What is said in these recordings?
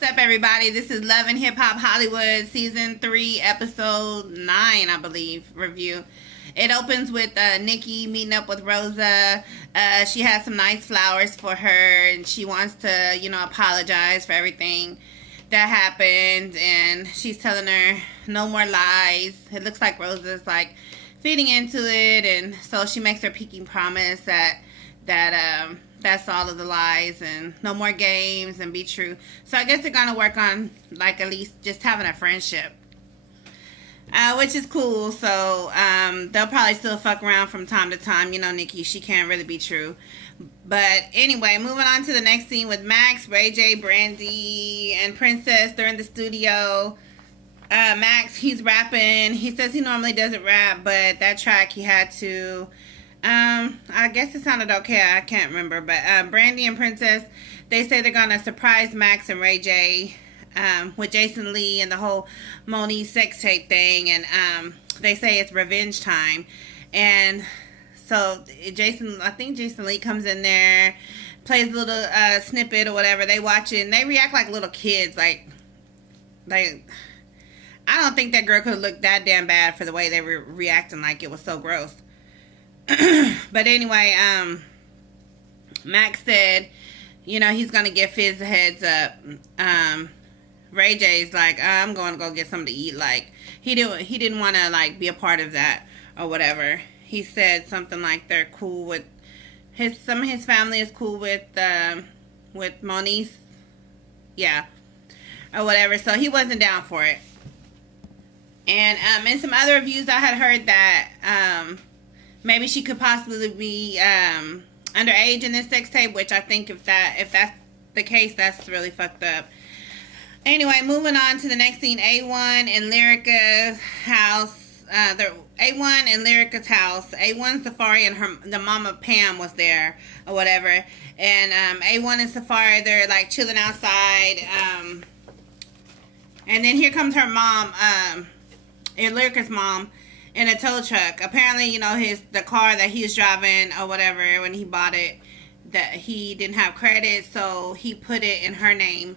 What's up, everybody? This is Love and Hip Hop Hollywood Season 3, Episode 9, I believe, review. It opens with Nikki meeting up with Rosa. She has some nice flowers for her, and she wants to, apologize for everything that happened. And she's telling her no more lies. It looks like Rosa's like feeding into it, and so she makes her pinky promise that that's all of the lies and no more games and be true. So I guess they're gonna work on like at least just having a friendship, which is cool. So they'll probably still fuck around from time to time. Nikki, she can't really be true. But anyway, moving on to the next scene with Max, Ray J, Brandy, and Princess. They're in the studio. Max, he's rapping. He says he normally doesn't rap, but that track he had to. I guess it sounded okay. I can't remember. But Brandy and Princess, they say they're going to surprise Max and Ray J with Jason Lee and the whole Moni sex tape thing. And they say it's revenge time. And so I think Jason Lee comes in there, plays a little snippet or whatever. They watch it and they react like little kids. Like I don't think that girl could have looked that damn bad for the way they were reacting. Like it was so gross. But anyway, Max said, he's going to give Phys a heads up. Ray J's like, I'm going to go get something to eat. Like, he didn't want to, like, be a part of that or whatever. He said something like they're cool with some of his family is cool with Moni's. Yeah. Or whatever. So he wasn't down for it. And in some other reviews, I had heard that, maybe she could possibly be underage in this sex tape, which I think if that's the case, that's really fucked up. Anyway, moving on to the next scene, A1 and Lyrica's house. A1 and Lyrica's house. A1 Safari and the mama Pam was there or whatever. And A1 and Safari, they're like chilling outside. And then here comes her mom, Lyrica's mom, in a tow truck. Apparently, the car that he was driving or whatever when he bought it, that he didn't have credit, so he put it in her name.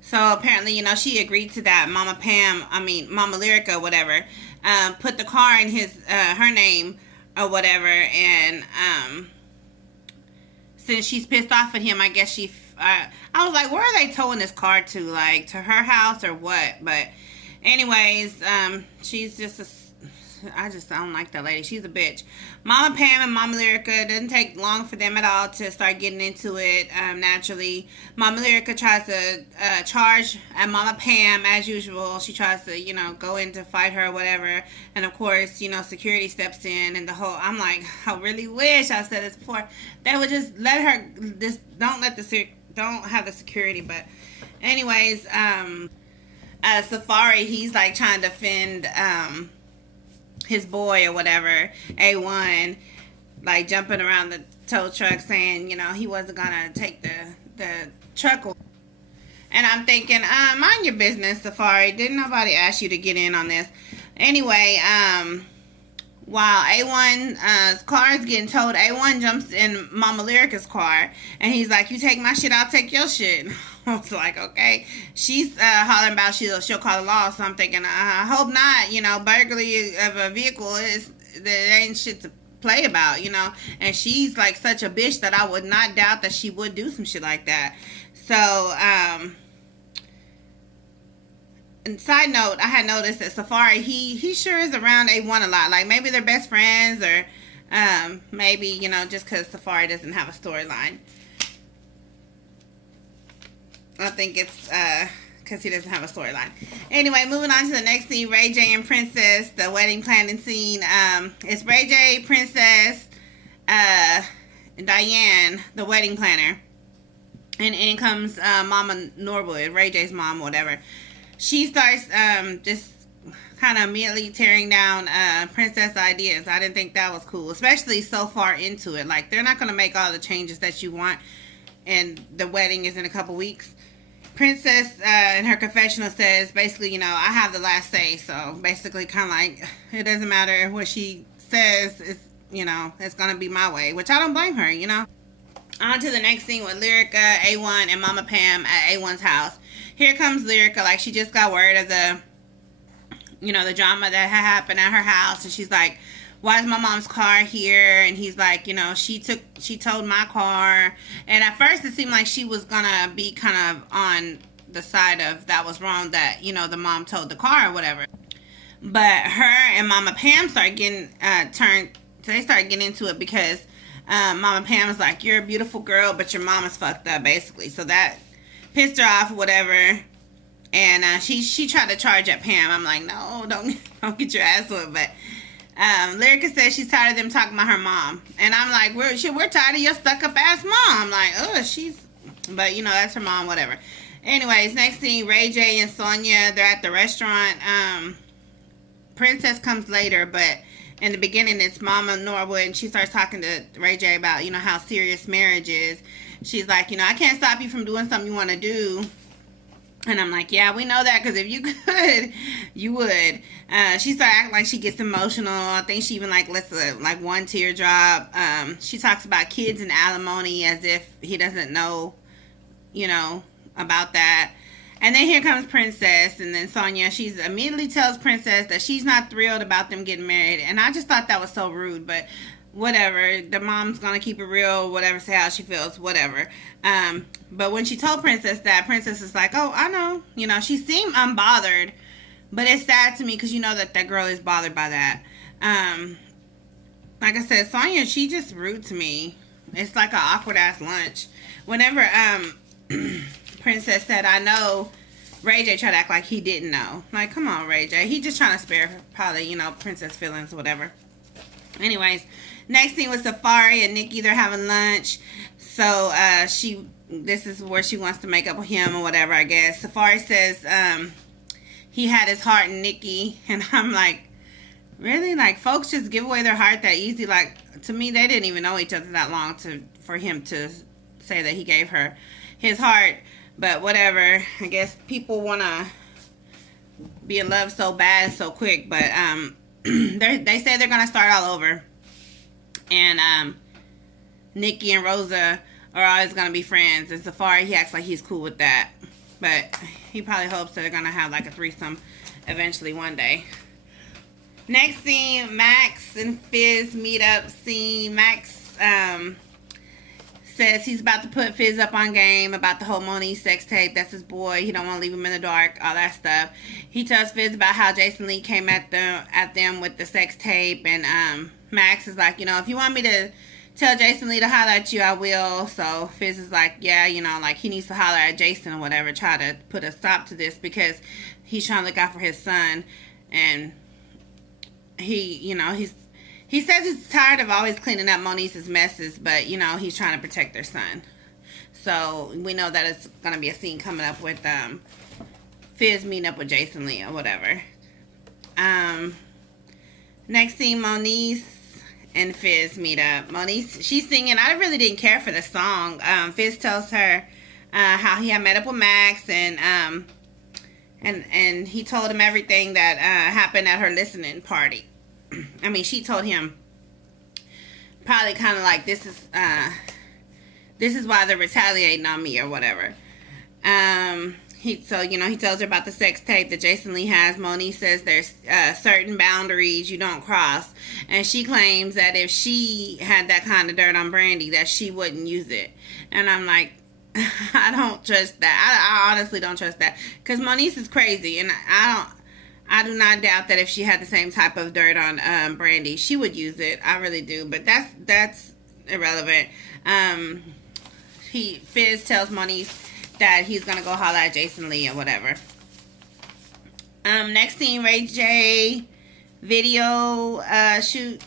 So apparently, she agreed to that. Mama Lyrica, whatever, put the car in her name or whatever, and since she's pissed off at him, I guess I was like, where are they towing this car to? Like, to her house or what? But anyways, she's just I don't like that lady. She's a bitch. Mama Pam and Mama Lyrica, doesn't take long for them at all to start getting into it naturally. Mama Lyrica tries to charge at Mama Pam as usual. She tries to, go in to fight her or whatever. And of course, security steps in and the whole, I'm like, I really wish I said this before. They would just let her, don't have the security. But anyways, Safari, he's like trying to defend his boy or whatever, A1, like jumping around the tow truck saying, he wasn't gonna take the truck. And I'm thinking, mind your business, Safari. Didn't nobody ask you to get in on this? Anyway, while A1's car is getting towed, A1 jumps in Mama Lyrica's car, and he's like, you take my shit, I'll take your shit. I was like, okay. She's hollering about she'll call the law, so I'm thinking, I hope not. Burglary of a vehicle there ain't shit to play about, and she's like such a bitch that I would not doubt that she would do some shit like that. So and side note, I had noticed that Safari, he sure is around A1 a lot. Like maybe they're best friends, or maybe just because Safari doesn't have a storyline. I think it's because he doesn't have a storyline. Anyway, moving on to the next scene, Ray J and Princess, the wedding planning scene. It's Ray J, Princess, Diane, the wedding planner, and in comes Mama Norwood, Ray J's mom, whatever. She starts just kind of immediately tearing down Princess ideas. I didn't think that was cool, especially so far into it. Like, they're not going to make all the changes that you want, and the wedding is in a couple weeks. Princess in her confessional says basically, I have the last say. So basically, kind of like, it doesn't matter what she says. It's, it's going to be my way, which I don't blame her, On to the next scene with Lyrica, A1, and Mama Pam at A1's house. Here comes Lyrica, like she just got word of the, the drama that had happened at her house, and she's like, why is my mom's car here? And he's like, she towed my car. And at first it seemed like she was gonna be kind of on the side of that was wrong, that, the mom towed the car or whatever. But her and Mama Pam start getting they start getting into it because Mama Pam was like, you're a beautiful girl, but your mama's fucked up, basically. So that pissed her off or whatever. And she tried to charge at Pam. I'm like, no, don't get your ass whooped. But Lyrica says she's tired of them talking about her mom. And I'm like, we're tired of your stuck-up ass mom. Like, but that's her mom, whatever. Anyways, next thing, Ray J and Sonya, they're at the restaurant. Princess comes later, but in the beginning, it's Mama Norwood, and she starts talking to Ray J about, how serious marriage is. She's like, I can't stop you from doing something you want to do. And I'm like, yeah, we know that, because if you could, you would. She started acting like she gets emotional. I think she even lets one tear drop. She talks about kids and alimony as if he doesn't know, about that. And then here comes Princess, and then Sonya, she immediately tells Princess that she's not thrilled about them getting married. And I just thought that was so rude, but whatever. The mom's gonna keep it real, whatever, say how she feels, whatever. But when she told Princess that, Princess is like, oh, I know. She seemed unbothered, but it's sad to me because that girl is bothered by that. Like I said, Sonya, she just rude to me. It's like an awkward ass lunch. Whenever Princess said, I know, Ray J tried to act like he didn't know. Like, come on, Ray J. He just trying to spare her, probably, Princess feelings or whatever. Anyways, next thing was Safari and Nikki. They're having lunch. So, this is where she wants to make up with him or whatever, I guess. Safari says, he had his heart in Nikki. And I'm like, really? Like, folks just give away their heart that easy? Like, to me, they didn't even know each other that long for him to say that he gave her his heart. But whatever. I guess people want to be in love so bad so quick. But they say they're going to start all over. And Nikki and Rosa are always going to be friends. And Safari, he acts like he's cool with that. But he probably hopes that they're going to have a threesome eventually one day. Next scene, Max and Phys meet up scene. Max says he's about to put Phys up on game about the whole Monique sex tape. That's his boy. He don't want to leave him in the dark, all that stuff. He tells Phys about how Jason Lee came at them with the sex tape. And Max is like, if you want me to tell Jason Lee to holler at you, I will. So Phys is like, yeah, he needs to holler at Jason or whatever, try to put a stop to this because he's trying to look out for his son. And he says he's tired of always cleaning up Monique's messes, but, he's trying to protect their son. So we know that it's going to be a scene coming up with Phys meeting up with Jason Lee or whatever. Next scene, Monique and Phys meet up. Monique, she's singing. I really didn't care for the song. Phys tells her how he had met up with Max and he told him everything that happened at her listening party. I mean, she told him probably kind of like this is why they're retaliating on me or whatever. He tells her about the sex tape that Jason Lee has. Monique says there's certain boundaries you don't cross, and she claims that if she had that kind of dirt on Brandy, that she wouldn't use it. And I'm like, I don't trust that. I honestly don't trust that because Monique is crazy, and I do not doubt that if she had the same type of dirt on Brandy, she would use it. I really do, but that's irrelevant. Phys tells Monique that he's gonna go holler at Jason Lee or whatever. Next scene, Ray J video shoot.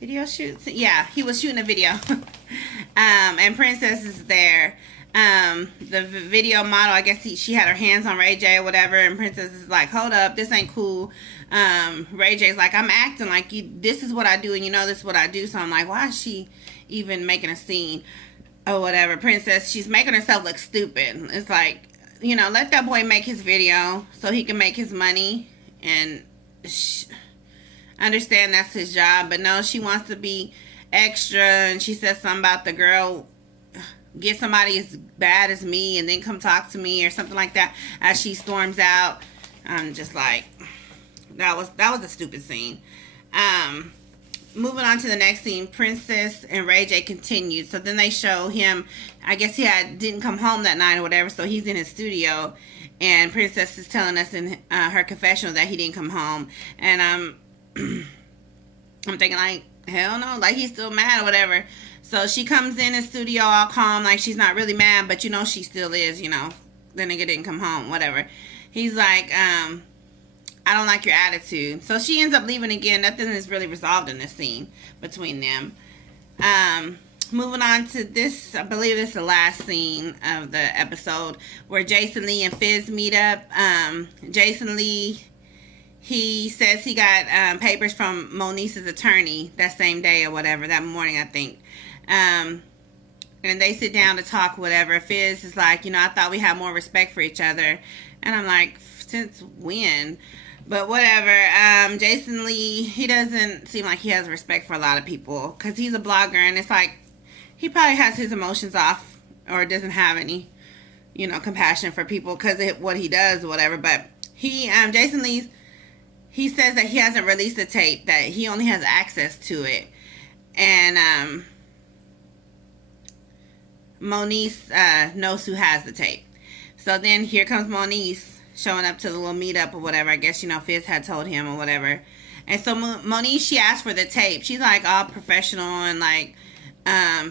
Yeah, he was shooting a video. And Princess is there. The video model, I guess she had her hands on Ray J or whatever, and Princess is like, hold up, this ain't cool. Ray J's like, I'm acting like this is what I do, and this is what I do. So I'm like, why is she even making a scene or whatever? Princess, she's making herself look stupid. It's like, let that boy make his video so he can make his money, and understand that's his job. But no, she wants to be extra, and she says something about the girl get somebody as bad as me and then come talk to me or something like that as she storms out. I'm just like, that was a stupid scene. Moving on to the next scene, Princess and Ray J continued. So then they show him, I guess he didn't come home that night or whatever, so he's in his studio, and Princess is telling us in her confessional that he didn't come home. And I'm thinking like, hell no, like he's still mad or whatever. So she comes in the studio all calm, like she's not really mad, but you know she still is, you know. The nigga didn't come home, whatever. He's like, I don't like your attitude. So she ends up leaving again. Nothing is really resolved in this scene between them. Moving on to this, I believe this is the last scene of the episode where Jason Lee and Phys meet up. Jason Lee, he says he got papers from Monice's attorney that same day or whatever, that morning I think. And they sit down to talk, whatever. Phys is like, you know, I thought we had more respect for each other. And I'm like, since when? But whatever. Jason Lee, he doesn't seem like he has respect for a lot of people because he's a blogger, and it's like he probably has his emotions off or doesn't have any, you know, compassion for people because of what he does or whatever. But Jason Lee, he says that he hasn't released the tape, that he only has access to it. And Monice knows who has the tape. So then here comes Monice showing up to the little meetup or whatever. I guess, you know, Phys had told him or whatever. And so Monice, she asked for the tape. She's like all professional and like,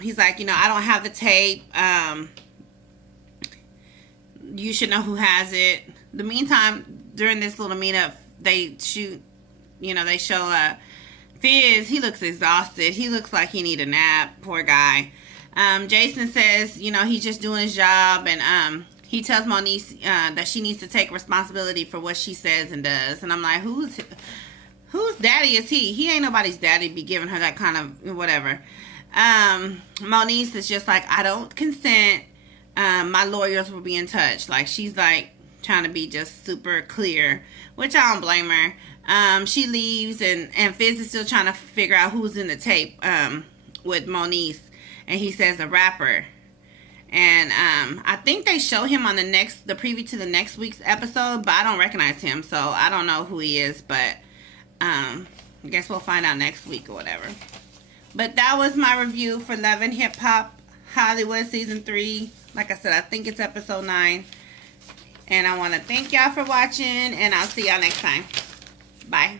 he's like, you know, I don't have the tape. You should know who has it. The meantime, during this little meetup, they show Phys. He looks exhausted. He looks like he need a nap. Poor guy. Jason says, you know, he's just doing his job, and he tells Monice that she needs to take responsibility for what she says and does. And I'm like, whose daddy is he? He ain't nobody's daddy be giving her that kind of whatever. Monice is just like, I don't consent. My lawyers will be in touch. Like, she's like trying to be just super clear, which I don't blame her. She leaves, and Phys is still trying to figure out who's in the tape with Monice. And he says a rapper. And I think they show him on the preview to the next week's episode, but I don't recognize him, so I don't know who he is. But I guess we'll find out next week or whatever. But that was my review for Love and Hip Hop Hollywood Season 3. Like I said, I think it's episode 9. And I want to thank y'all for watching, and I'll see y'all next time. Bye.